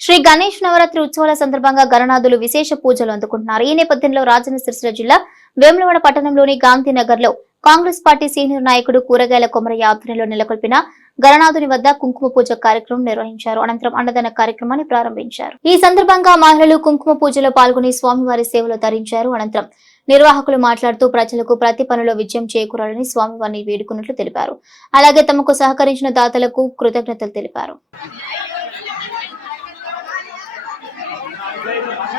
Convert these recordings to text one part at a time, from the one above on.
శ్రీ గణేష్ నవరాత్రి ఉత్సవాల సందర్భంగా గణనాథులు విశేష పూజలు అందుకుంటున్నారు. ఈ నేపథ్యంలో రాజన్న సిరిసిల్ల జిల్లా వేములవాడ పట్టణంలోని గాంధీనగర్లో కాంగ్రెస్ పార్టీ సీనియర్ నాయకుడు కూరగాయల కొమరయ్య ఆధ్వర్యంలో నెలకొల్పిన గణనాథుని వద్ద కుంకుమ పూజ కార్యక్రమం నిర్వహించారు. అనంతరం అన్నదాన కార్యక్రమాన్ని ప్రారంభించారు. ఈ సందర్భంగా మహిళలు కుంకుమ పూజలో పాల్గొని స్వామివారి సేవలు ధరించారు. అనంతరం నిర్వాహకులు మాట్లాడుతూ ప్రజలకు ప్రతి పనిలో విజయం చేకూరాలని స్వామివారిని వేడుకున్నట్లు తెలిపారు. అలాగే తమకు సహకరించిన దాతలకు కృతజ్ఞతలు తెలిపారు. Gracias.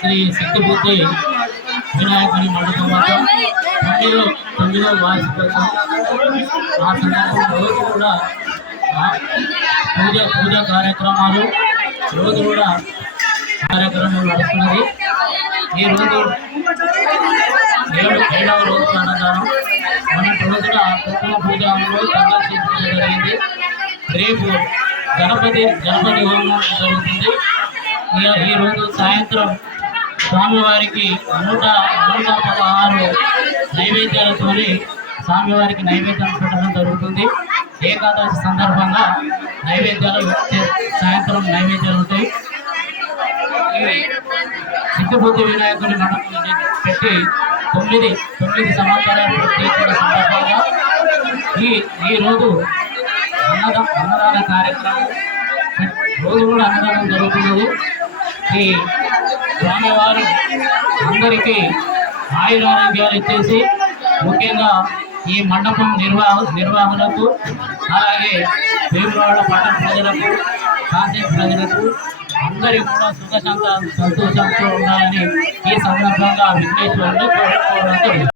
శ్రీ శక్తిపూర్తి వినాయకుని మండపం వద్ద తొమ్మిదో తొమ్మిదో వార్షికోత్సవం ఆ సందర్భంలో రోజు కూడా పూజ పూజ కార్యక్రమాలు రోజు కూడా కార్యక్రమం నడుస్తున్నది. ఈ రోజు ఏడు ఏడవ రోజు అన్నదానం మొన్నటి రోజున కుటుంబ పూజ అమలు పూజ జరిగింది. రేపు గణపతి గణపతి హోమం జరుగుతుంది. ఈ- ఈ రోజు సాయంత్రం స్వామివారికి నూట నూట పదహారు నైవేద్యాలతోని స్వామివారికి నైవేద్యం పెట్టడం జరుగుతుంది. ఏకాదశి సందర్భంగా నైవేద్యాలు సాయంత్రం నైవేద్యాలు ఉంటాయి. సిద్ధిబుద్ధి వినాయకుని మనం పెట్టి తొమ్మిది తొమ్మిది సంవత్సరాలు పూర్తి సందర్భంగా ఈ ఈ రోజు అన్నదాన అన్నదాన కార్యక్రమం. రోజు కూడా అన్నదానం జరుగుతున్నది. ఈ స్వామివారు అందరికీ ఆయురారోగ్యాలు ఇచ్చేసి ముఖ్యంగా ఈ మండపం నిర్వాహ నిర్వాహకులకు అలాగే వేములవాడ పట్టణ ప్రజలకు కాన్సెప్ట్ ప్రజలకు అందరికీ కూడా సుఖ సంతోషంతో ఉండాలని ఈ సందర్భంగా విఘ్నేశ్వరుని కోరుకోవడం జరిగింది.